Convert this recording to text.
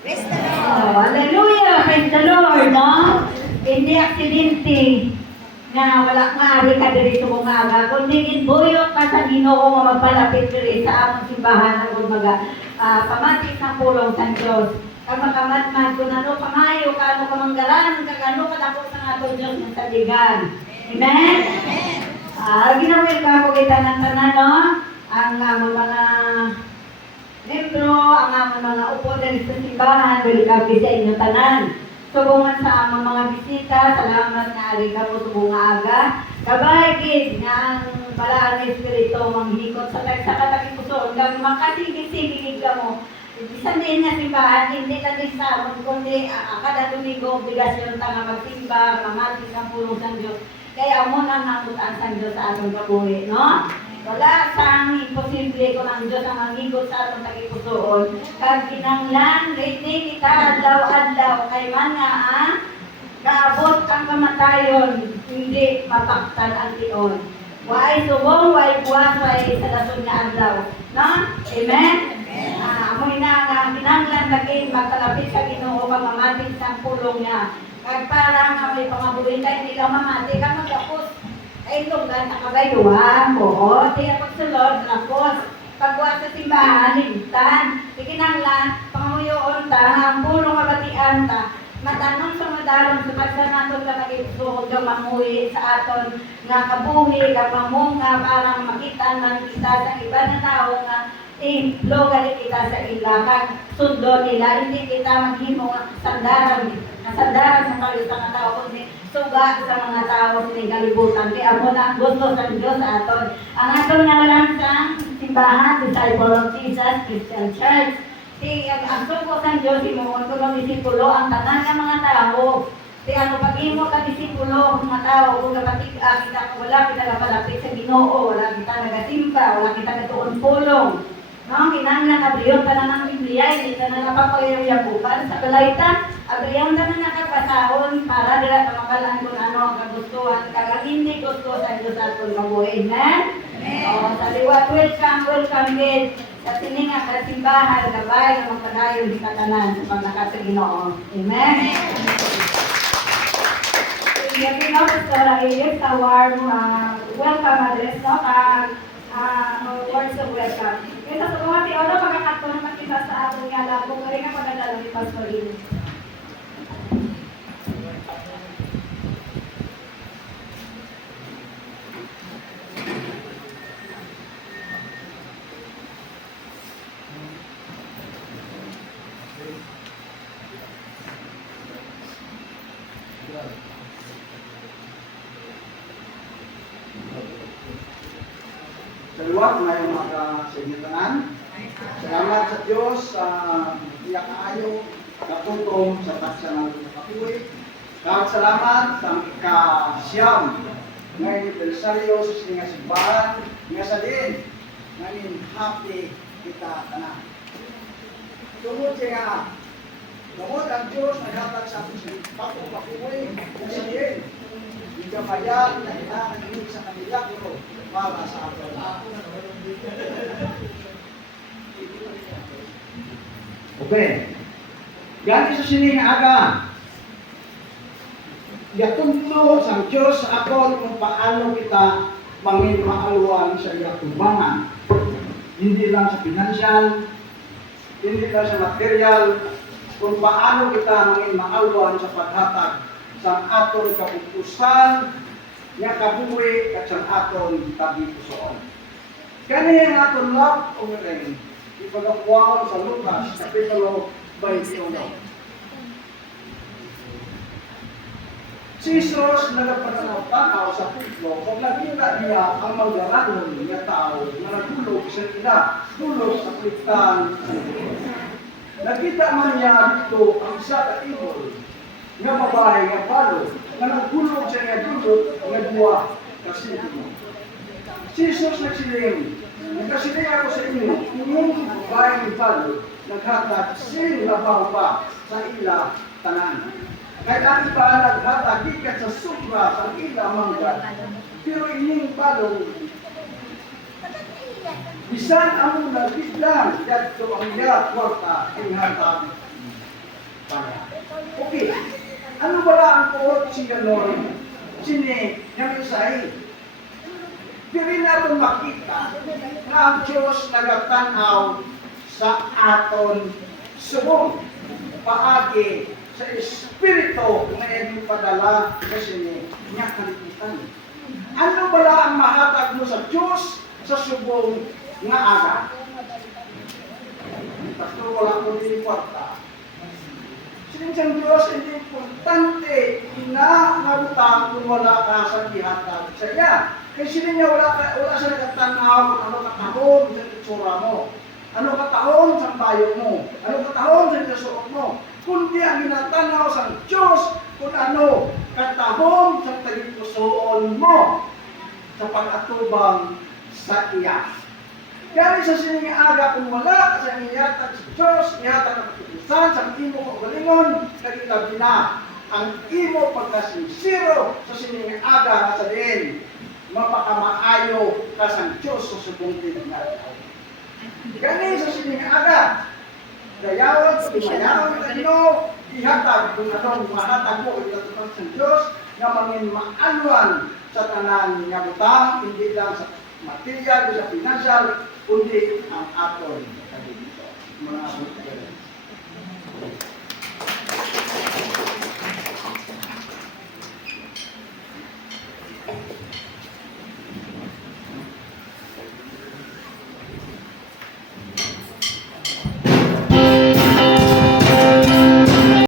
Praise the Lord. Oh, hallelujah! Praise the Lord, no? Hindi aksidente nga wala maaari ka diri sa umaga, kundi ginbuyok ka sa Ginoo nga magpalapit diri sa among simbahan ng umaga. Pamatik ng pulong sa Diyos. Kag makamatmad kung ano kamayo, kano kamanggaran, kag ano kadako sa ato Diyos ng saligan. Amen? Ginawin ka ko kita ng tanan, no? Ang among mga membro, ang among mga upo diri sa simbahan, welcome sa inyo tanan. Subungan sa among mga bisita, salamat na ari ka mo subong aga. Kabay gid nga ang balaan ng Espiritu manghikot sa katagi puso, hanggang makasigig-sigig ka mo. Bisan din nga simbahan, hindi lang din sa amon, kundi kada Domingo, obligasyon ta nga magsimba, mamatis ang pulong sa Diyos. Kaya amon ang nakutaan sa Diyos sa atong kabuhi, no? Wala sang imposible kung ang Diyos ang mangigot sa atong tagipusoon. Kag kinanglan, ready kita adlaw-adlaw kay man nga kaabot ang kamatayon, hindi mataktan ang tiyon. Why subong, why buwas, why sa dason nga adlaw. No? Amen? Amoy na nga kinanglan lagi magkalapit sa Ginoo pamamatik sa pulong niya. Kag para nga may pangabuhin ka, hindi ka mamati ka magapos. Ay, tunggan nakagayuhan mo. Tiya pagsulod, lapos. Pagbuhat sa simbahan, limtan. Ikinanglan, pangamuyoon ta, ang pulong kabatian ta. Matanong sa madalong sa pagsa natin ka nag-ipsuhod ka mamuhi sa aton nga kabuhi, ka mamunga, parang makita ng kita sa iba na tao nga logali kita sa ila. Kag sundo nila, hindi kita maghimo nga sandaran sa palita ng tao, kundi suga sa mga tao sa kalibutan. Kaya mo na gusto sa Diyos sa aton. Ang aton nga lansang simbahan, Disciple of Jesus Christian Church. Ang sugo sa Diyos, imuon ko ng disipulo, ang tanan ng mga tao. Ano pag-imo ka disipulo, mga tao, kung kapatid, wala kita napalapit sa Ginoo, wala kita nagasimba, wala kita natuon pulong. No, kinanglan abriyon ka na ng Biblia, hindi ka na napapagyayabukan sa balaitan. Abriyon ka na nakapasahon para dira ka makalaan kung ano ang kagustuhan. Kag hindi gusto sa Diyos atong mabuhay. Amen? O, sa liwat, welcome din. Sa sininga, sa simbahan, gabay, na magpadayon di katanan sa pagnakat sa Ginoo. Amen? Gabi na, Pastor Elif, sa warm welcome address, no? Words of welcome. Kaya sa mga tiyo, pagkakakto naman kita sa atong nga labo, kaya nga pagkadalo ni Pastor Elif. Salamat ngayong mga sa inyo tanan. Salamat sa Diyos sa iya kaayo katutong sa patsa ng kapiwi. Salamat sa ika-siyam ng anibersaryo sa sininga simbahan nga sa din ngayon happy kita tanan. Tungod siya tungod ang Diyos naghatag sa ating patong kapiwi nga sa din hindi ka bayad na kailangan sa kanila pero para sa atin. Okay. Ganti sa sining aga. Yatunglo sa Diyos sa akon kung paano kita mangin maaluan sa iyang tumbangan. Hindi lang sa financial, hindi lang sa material, kung paano kita mangin maaluan sa paghatag sa aton kapupusan nga kabuhi at sa aton tabi-pusoon. Kani ang aton love offering ipagapuan sa Lucas Kapitulo 21. Si Jesus nagpananaw-tanaw sa Pedro kung nakita niya ang magdaranon niya tao na nagulog sa ila, tulog sa pliktan. Nakita man niya dito ang isa ka ibol nga babae nga palo nga nagulog sa niya dulot nga duwa kasi si Jesus nagsiling, nagkasiling ako sa inyo, inyong babae nga palo naghatag sin labaw pa sa ila tanan. Kahit ang pa naghatag ikat sa sobra sa ila mangga, pero inyong palo bisan ang nagitlang dito ang ila kwarta inghatag Okay. Ano ba ang puot si Ganon? Sini, namisay. Diri natin makita na ang Diyos nagatanaw sa aton subong paagi sa Espiritu na iyong padala sa sini niya kalimutan. Ano ba ang mahatag mo sa Diyos sa subong nga aga? Pastor, wala ko din kwarta. Sinisang Diyos, hindi importante na nabutang kung wala ka sa ihatag sa iya. Kasi niya wala sa nagtatanaw kung ano katahon sa itsura mo. Ano katahon sa bayo mo. Ano katahon sa itsura mo. Kundi ang ginatanaw sa Diyos kung ano katahon sa tagipusoon mo sa pag-atubang sa iya. Kaya sa sining aga kung wala ka sa ihatag sa Diyos, ihatag ang katutusan sa imo kaugalingon, nagilabi na ang imo pagkasinsiro sa sining aga sa din, mapakamaayo ka sa Diyos sa subong tinagnaw. Kaya sa sining aga, dayawan, tumayawan ka nyo, ihatag kung anong mahatag mo katutusan sa Diyos, na mangin maaluan sa tanan nga butang, hindi lang sa material, sa financial, kundi ang aton sa dito. Mga